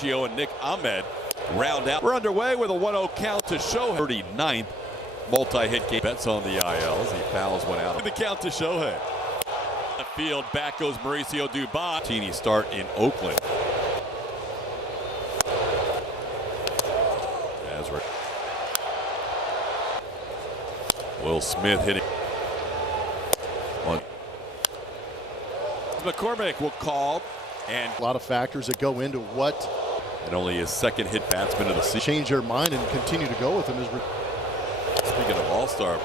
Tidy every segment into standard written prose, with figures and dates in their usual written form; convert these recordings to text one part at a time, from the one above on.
Gio and Nick Ahmed round out. We're underway with a 1-0 count to Shohei. 39th multi-hit game. Bets on the ILs. He fouls one out. The count to Shohei. The field back goes Mauricio Dubon. Teeny start in Oakland. As we're Will Smith hitting. McCormick will call. And a lot of factors that go into what. And only his second hit batsman of the season. Change their mind and continue to go with him. Speaking of All-Star.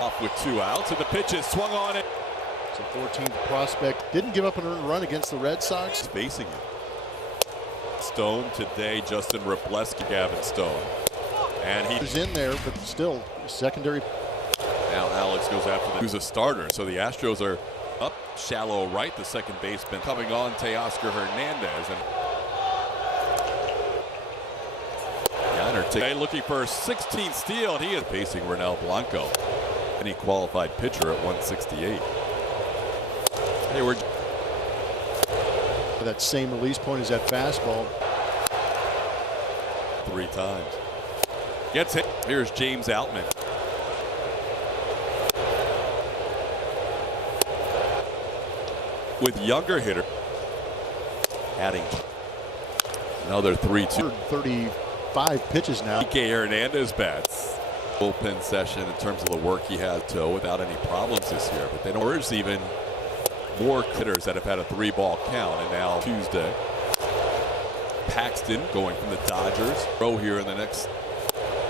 Off with 2 outs, and the pitch is swung on it. It's a 14th prospect. Didn't give up an earned run against the Red Sox. Facing him. Stone today, Justin Robleski, Gavin Stone. And he's in there, but still secondary. Now Alex goes after who's a starter. So the Astros are up shallow right. The second baseman coming on, Teoscar Hernandez. And today looking for a 16th steal, and he is facing Ronel Blanco. Any qualified pitcher at 168. Hayward. That same release point is that fastball. 3 times. Gets hit. Here's James Outman. With younger hitter. Adding another 3-2. 35 pitches now. Ike Hernandez bats. Bullpen session in terms of the work he had without any problems this year. But they don't urge even more hitters that have had a 3-ball count. And now Tuesday. Paxton going from the Dodgers. Throw here in the next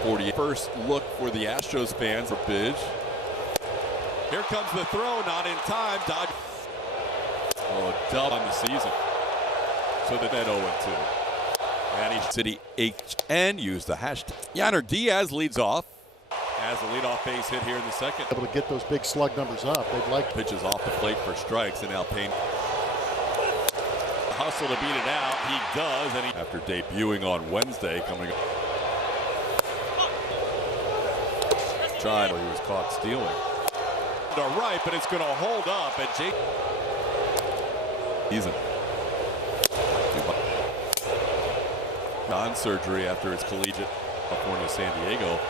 40. First look for the Astros fans for Bidge. Here comes the throw, not in time. Dodgers. Oh, dub on the season. So the net 0-2. And he City HN used the hashtag. Yainer Diaz leads off. As a leadoff base hit here in the second. Able to get those big slug numbers up. They'd like pitches off the plate for strikes, and now Payne. Hustle to beat it out. He does, and after debuting on Wednesday, coming. Tried, he was caught stealing. To right, but it's going to hold up at Jake. Season. Non-surgery after his collegiate California, San Diego.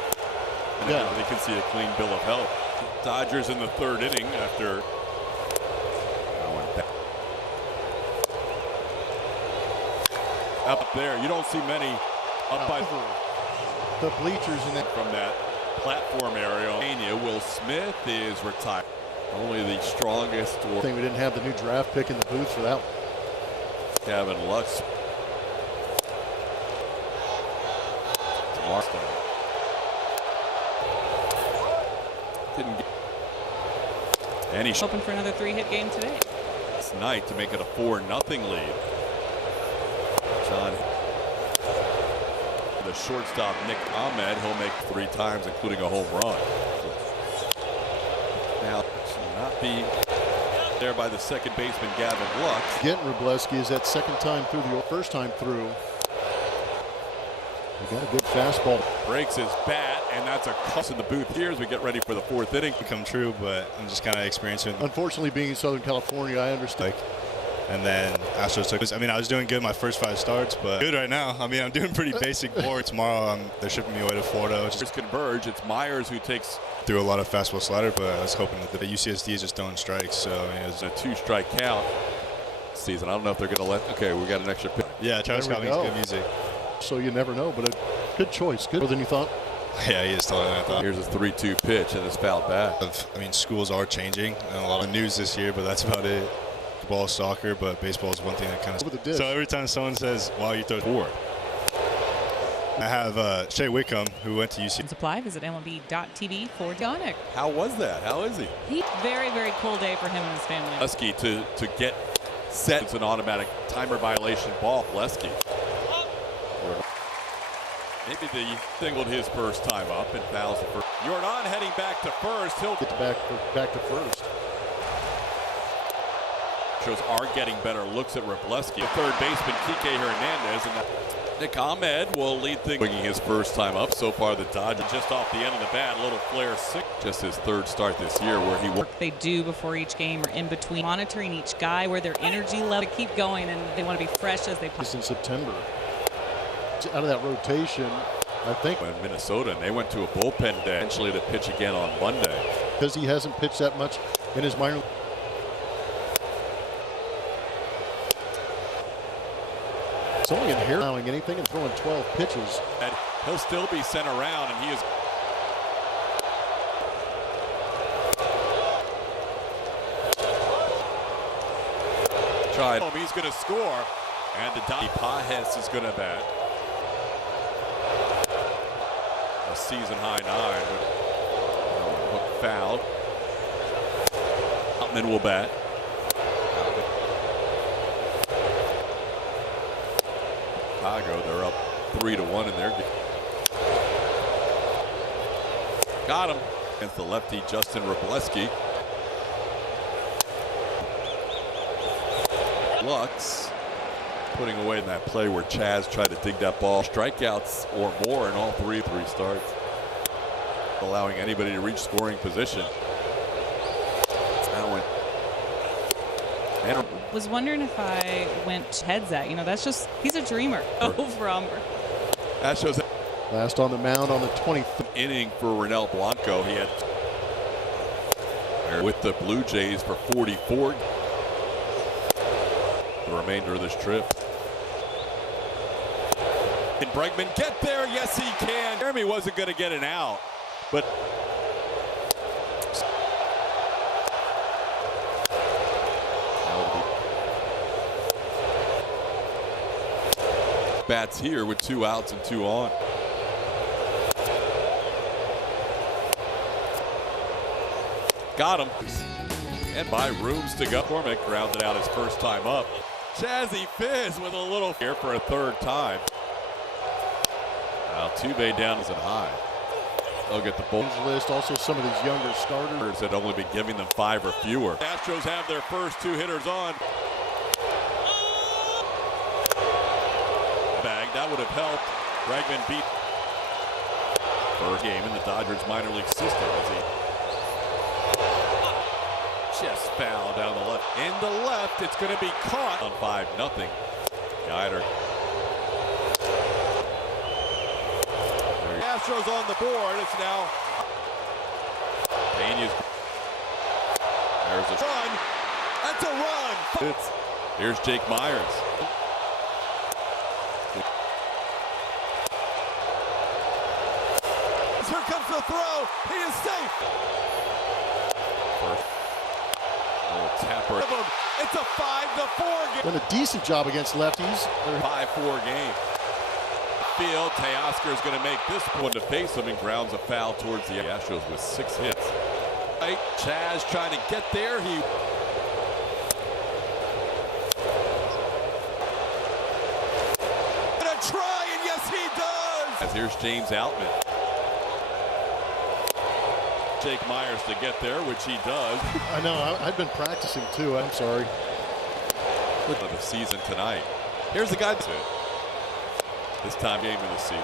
And they can see a clean bill of health. Dodgers in the 3rd inning after. Up there, you don't see many up by the bleachers in that from that platform area. Will Smith is retired. Only the strongest. I think we didn't have the new draft pick in the booth for that. Gavin Lux. Marston. Didn't get. And he's hoping for another 3-hit game today. This night to make it a 4-0 lead. John. The shortstop Nick Ahmed, he'll make 3 times, including a home run. Now, should not be there by the second baseman Gavin Lux. Getting Robleski is that second time through, the first time through. We got a good fastball. Breaks his bat, and that's a cuss in the booth here as we get ready for the 4th inning. Come true, but I'm just kind of experiencing. Unfortunately, being in Southern California, I understand. And then Astros took us. I mean, I was doing good my first 5 starts, but good right now. I mean, I'm doing pretty basic board. Tomorrow, they're shipping me away to Florida. Just converge. It's Myers who takes through a lot of fastball slider, but I was hoping that the UCSD is just throwing strikes. So I mean, it was a 2-strike count season. I don't know if they're going to let. Okay, we got an extra pitch. Yeah, Travis Scott makes good music. So you never know, but a good choice. Good more than you thought. Yeah, he is taller than I thought. Here's a 3-2 pitch, and it's fouled back. I mean, schools are changing, and a lot of news this year, but that's about it. Ball, soccer, but baseball is one thing that kind of. So every time someone says, "Wow, you throw 4," I have Shea Wickham, who went to UC. Supply. Visit MLB.tv for Donick. How was that? How is he? Very, very cool day for him and his family. Lesky to get set. It's an automatic timer violation ball. Lesky. Maybe they singled his first time up and fouls the first. Jordan heading back to first. He'll get back to first. Astros are getting better looks at Wrobleski. Third baseman Kike Hernandez, and Nick Ahmed will lead things. Bringing his first time up so far. The Dodgers just off the end of the bat, a little flare sick. Just his third start this year, where he worked. They do before each game or in between, monitoring each guy where their energy level to keep going, and they want to be fresh as they play. In September, out of that rotation, I think In Minnesota, and they went to a bullpen day, eventually to pitch again on Monday. because he hasn't pitched that much in his minor. It's only in here allowing anything and throwing 12 pitches. And he'll still be sent around, and he is. Tried. He's going to score, and the Pajes is going to bat. A season high 9 with hook foul. Outman will bat. Chicago, they're up 3-1 in their game. Got him against the lefty Justin Wrobleski. Lux putting away in that play where Chaz tried to dig that ball. Strikeouts or more in all three starts, allowing anybody to reach scoring position. That went. And Was wondering if I went heads at. That's just, he's a dreamer. Oh, from. that shows Last on the mound on the 23rd inning for Renel Blanco. He had with the Blue Jays for 44. The remainder of this trip. Can Bregman get there? Yes, he can. Jeremy wasn't going to get an out, but bats here with 2 outs and 2 on. Got him. And by rooms to go. McCormick grounded out his first time up. Chazzy Fizz with a little here for a third time. Altuve down is at high. They'll get the bull list. Also, some of these younger starters had only been giving them 5 or fewer. Astros have their first 2 hitters on. Bag, that would have helped. Bregman beat first game in the Dodgers minor league system as he just foul down the left. In the left, it's going to be caught on 5-0. Guider. Astros on the board. It's now Peña's. There's a run. That's a run. Here's Jake Myers. Here comes the throw. He is safe. Tapper. It's a 5-4 game. done a decent job against lefties. 5-4 game. Field, Teoscar is going to make this one to face him and grounds a foul towards the Astros with 6 hits. Right, Chaz trying to get there. He gonna try, and yes, he does. As here's James Outman. Jake Myers to get there, which he does. I know. I've been practicing too. I'm sorry. Of the season tonight. Here's the guy to this time game of the season.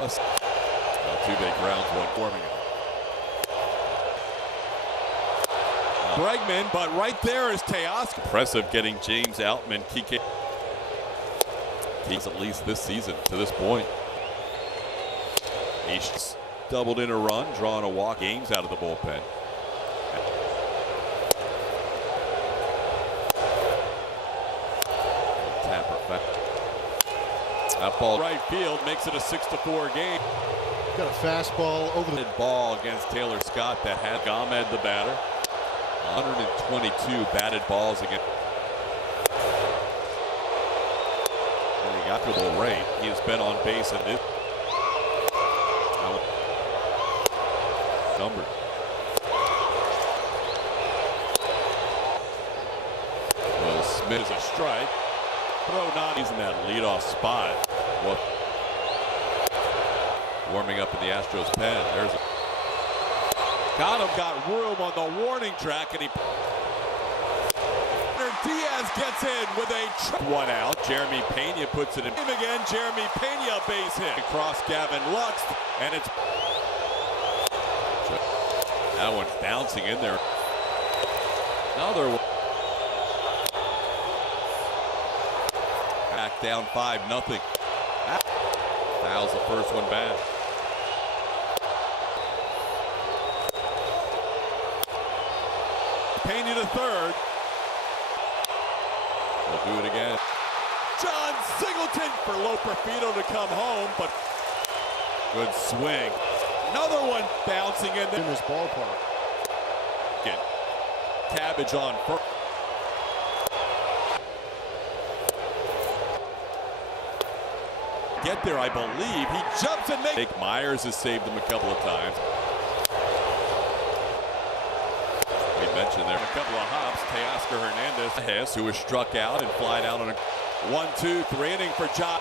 Altuve grounds one, warming up. Bregman, but right there is Teoscar. Impressive getting James Outman, Kike. He's at least this season to this point. He's doubled in a run, drawn a walk, games out of the bullpen. That ball right field makes it a 6-4 game. Got a fastball over the ball against Taylor Scott that had Ahmed the batter. 122 batted balls against. And he got to the rate. He has been on base in this number. Will Smith is a strike. Throw not. He's in that leadoff spot. Well, warming up in the Astros pen. There's a Got him, got room on the warning track, and Diaz gets in with a one out. Jeremy Pena puts it in. Him again, Jeremy Pena base hit. Across Gavin Lux, and it's... That one's bouncing in there. Another one. Back down 5-0. Fouls the first one back. Pena to third. We'll do it again. John Singleton for Loperfido to come home, but good swing. Another one bouncing in this ballpark. Get Cabbage on first. Get there, I believe. He jumps and makes. Jake Myers has saved him a couple of times. We mentioned there a couple of hops. Teoscar Hernandez, who was struck out and flied out on a 1-2-3 inning for John.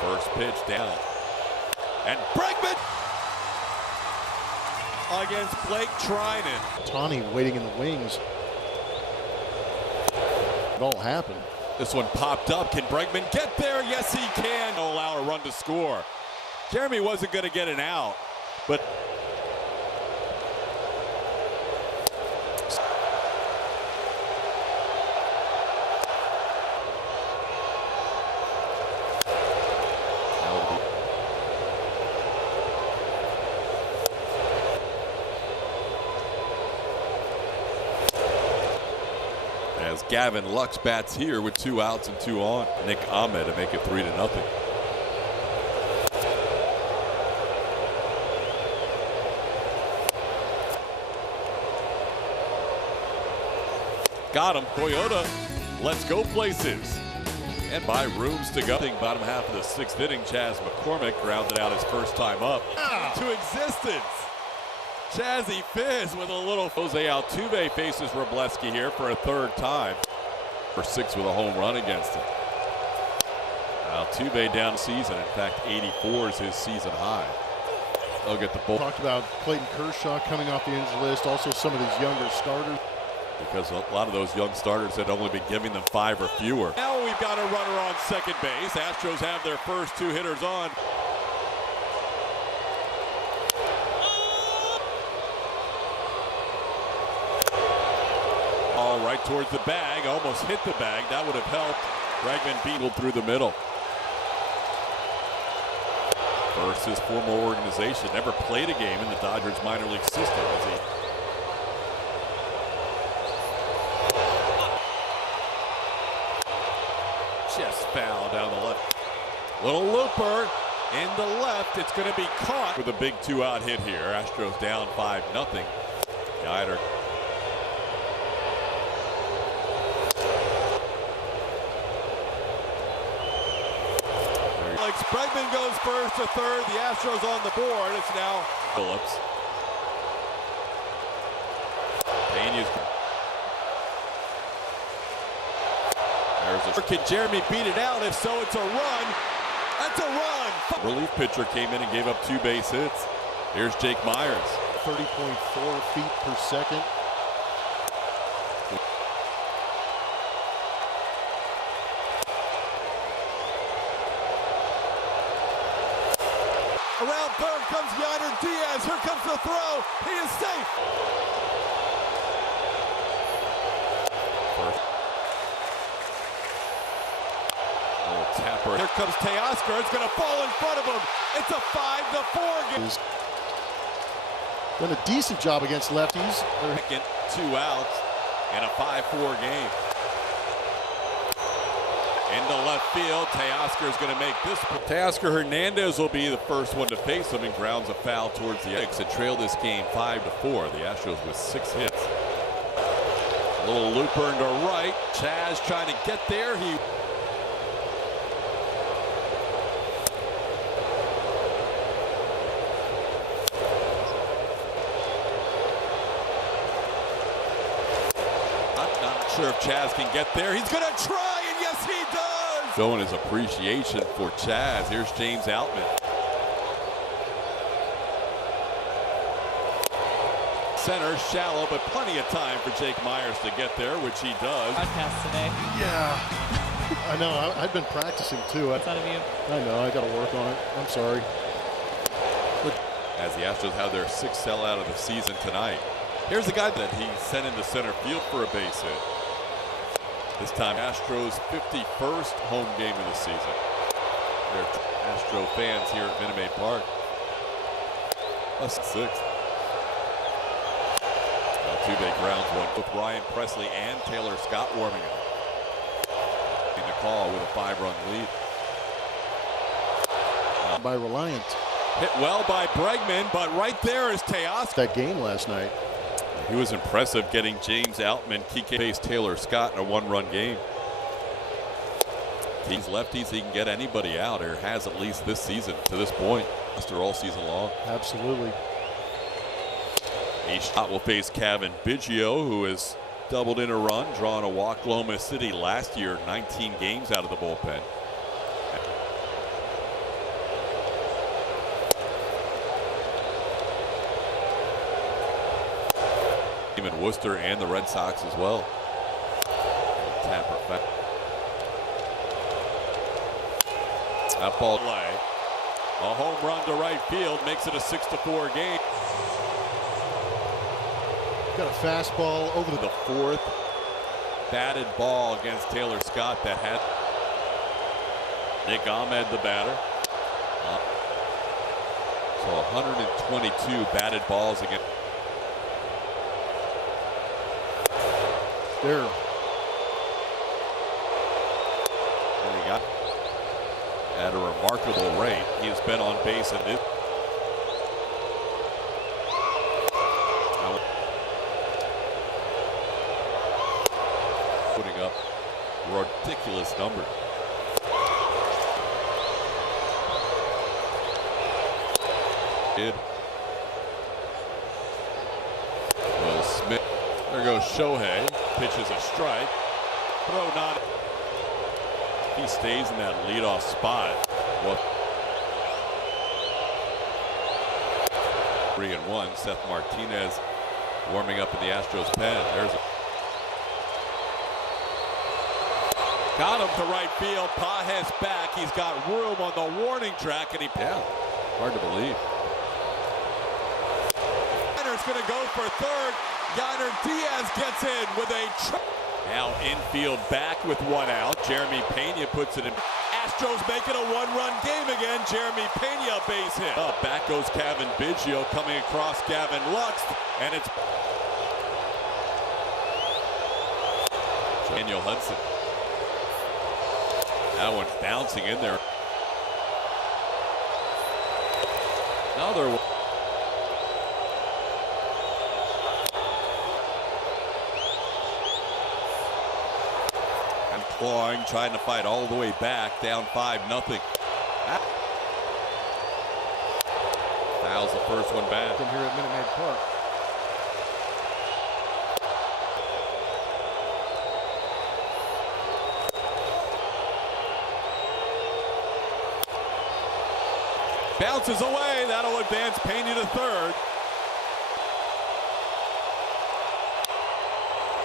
First pitch down. And Bregman against Blake Trinan. Tawny waiting in the wings. It all happened. This one popped up. Can Bregman get there? Yes, he can. Don't allow a run to score. Jeremy wasn't going to get an out, but as Gavin Lux bats here with 2 outs and 2 on. Nick Ahmed to make it 3-0. Got him. Toyota, let's go places. And by rooms to go. Bottom half of the 6th inning, Chaz McCormick grounded out his first time up to existence. Chazzy Fizz with a little. Jose Altuve faces Robleski here for a 3rd time. For 6 with a home run against him. Altuve down the season. In fact, 84 is his season high. They'll get the ball. Talked about Clayton Kershaw coming off the injured list. Also some of these younger starters. Because a lot of those young starters had only been giving them 5 or fewer. Now we've got a runner on second base. Astros have their first 2 hitters on. All right towards the bag, almost hit the bag. That would have helped. Bregman beetled through the middle. First, his former organization never played a game in the Dodgers minor league system as he just foul down the left. Little looper in the left. It's going to be caught with a big 2-out hit here. Astros down 5-0. Guider. Bregman goes first to third. The Astros on the board. It's now Phillips. Pena's. There's a. Can Jeremy beat it out? If so, it's a run. That's a run. Relief pitcher came in and gave up 2 base hits. Here's Jake Myers. 30.4 feet per second. Around third comes Yainer Diaz. Here comes the throw. He is safe. Little tapper. Here comes Teoscar. It's going to fall in front of him. It's a 5-4 game. Done a decent job against lefties. Second, 2 outs, and a 5-4 game. Into left field, Teoscar is going to make this. Teoscar Hernandez will be the first one to face him and grounds a foul towards the X and trail this game 5-4. The Astros with 6 hits. A little looper into right. Chaz trying to get there. He. Not sure if Chaz can get there. He's going to try, and yes, he does. Showing his appreciation for Chaz. Here's James Outman. center, shallow, but plenty of time for Jake Myers to get there, which he does. Podcast today. Yeah. I know. I've been practicing too. What's out of you? I know. I got to work on it. I'm sorry. As the Astros have their sixth sellout of the season tonight. Here's the guy that he sent into center field for a base hit. This time, Astros' 51st home game of the season. They're Astro fans here at Minute Maid Park. Plus sixth. Two big rounds, one with Ryan Presley and Taylor Scott warming up. In the call with a 5-run lead. By Reliant. Hit well by Bregman, but right there is Teoscar. That game last night. He was impressive getting James Outman, Kike faced Taylor Scott in a 1-run game. These lefties, he can get anybody out, or has at least this season to this point, after all season long. Absolutely. Each shot will face Kevin Biggio, who has doubled in a run, drawn a walk. Loma City last year, 19 games out of the bullpen. In Worcester and the Red Sox as well. Tapper. That ball play. A home run to right field makes it a 6-4 game. Got a fastball over The fourth batted ball against Taylor Scott that had Nick Ahmed the batter. So 122 batted balls against. there. And he got at a remarkable rate. He has been on base in this. Putting up ridiculous numbers. Will Smith. There goes Shohei. Pitches a strike. Throw not. He stays in that leadoff spot. Well, 3-1. Seth Martinez warming up in the Astros pen. There's a got him to right field. Pages back. He's got room on the warning track, and hard to believe. Is going to go for third. Yainer Diaz gets in with a now infield back with one out. Jeremy Pena puts it in. Astros make it a 1-run game again. Jeremy Pena base hit. Up back goes Kevin Biggio coming across Gavin Lux, and it's Daniel Hudson. That one's bouncing in there. Another one. Clawing, trying to fight all the way back, down 5-0. Fouls the first one back. Here at Minute Maid Park. Bounces away. That'll advance Pena to third.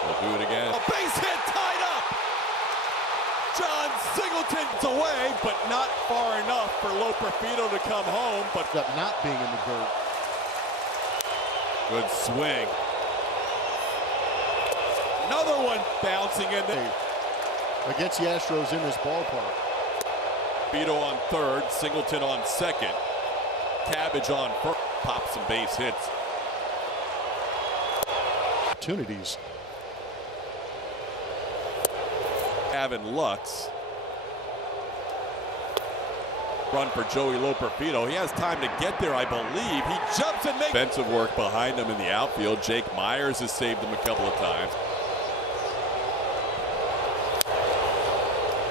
We'll do it again. A base hit, tied up. John Singleton's away, but not far enough for Loperfido to come home. But that not being in the dirt. Good swing. Another one bouncing in there. Against the Astros in this ballpark. Vito on third, Singleton on second. Cabbage on first. Pops some base hits. Opportunities. Gavin Lux. Run for Joey Loperfido. He has time to get there, I believe. He jumps and makes defensive work behind him in the outfield. Jake Myers has saved him a couple of times.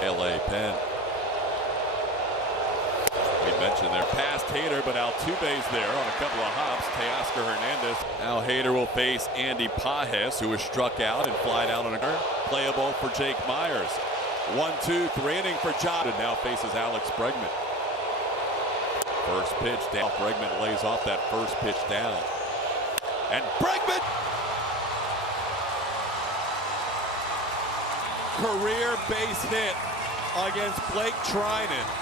LA pen. We mentioned their past Hader, but Altuve's there on a couple of hops. Teoscar Hernandez. Now Hader will face Andy Pages, who was struck out and flied out on a turn. Playable for Jake Myers. 1-2, 3 inning for John. And now faces Alex Bregman. First pitch down. Bregman lays off that first pitch down. And Bregman. Career base hit against Blake Trinan.